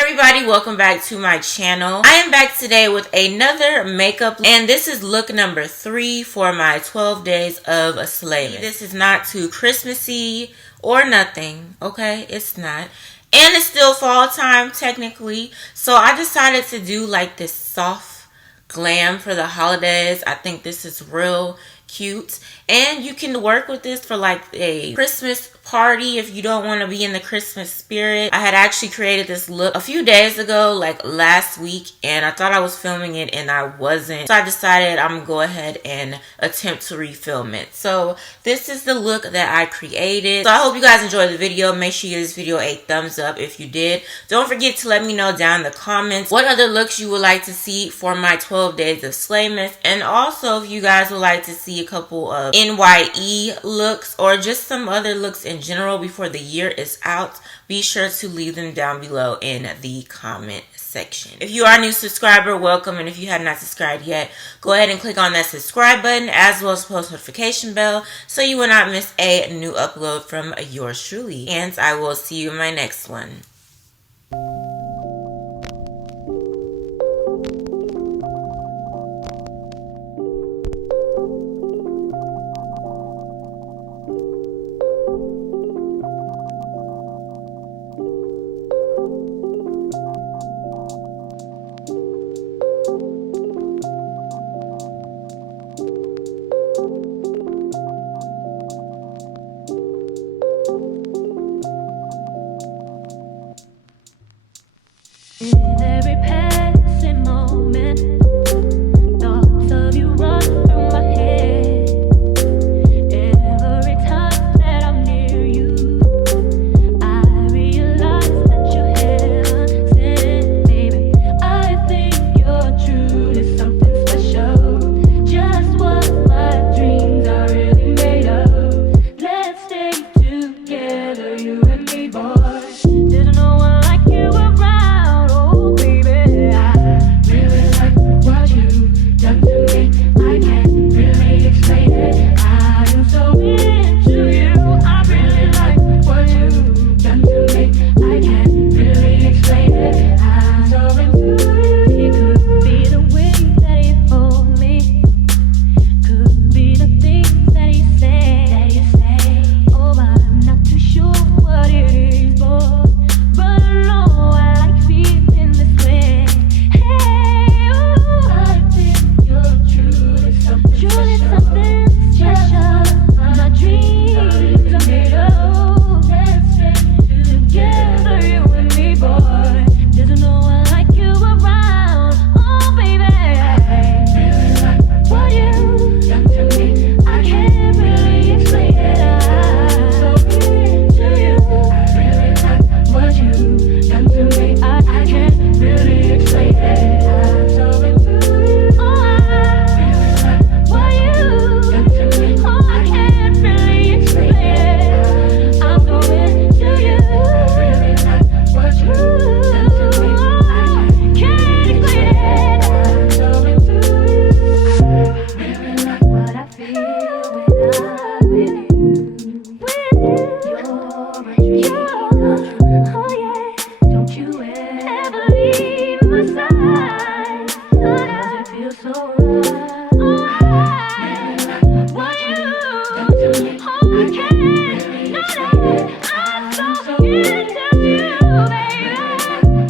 everybody, welcome back to my channel. I am back today with another makeup, and this is look number 3 for my 12 days of a Slaymas. This is not too Christmassy or nothing, okay? It's not. And it's still fall time technically, so I decided to do like this soft glam for the holidays. I think this is real cute, and you can work with this for like a Christmas party if you don't want to be in the Christmas spirit. I had actually created this look a few days ago, like last week, and I thought I was filming it and I wasn't, so I decided I'm gonna go ahead and attempt to refilm it. So this is the look that I created. So I hope you guys enjoyed the video. Make sure you give this video a thumbs up if you did. Don't forget to let me know down in the comments what other looks you would like to see for my 12 days of Slaymas, and also if you guys would like to see a couple of NYE looks or just some other looks in general before the year is out. Be sure to leave them down below in the comment section. If you are a new subscriber, welcome, and if you have not subscribed yet, go ahead and click on that subscribe button as well as post notification bell so you will not miss a new upload from yours truly. And I will see you in my next one. In every passing moment, thoughts of you run through my head. Every time that I'm near you, I realize that you're heaven sent, baby. I think you're truly something special, just what my dreams are really made of. Let's stay together, you and me, boy. There's no one like you around.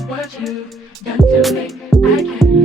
What you done to me, I can't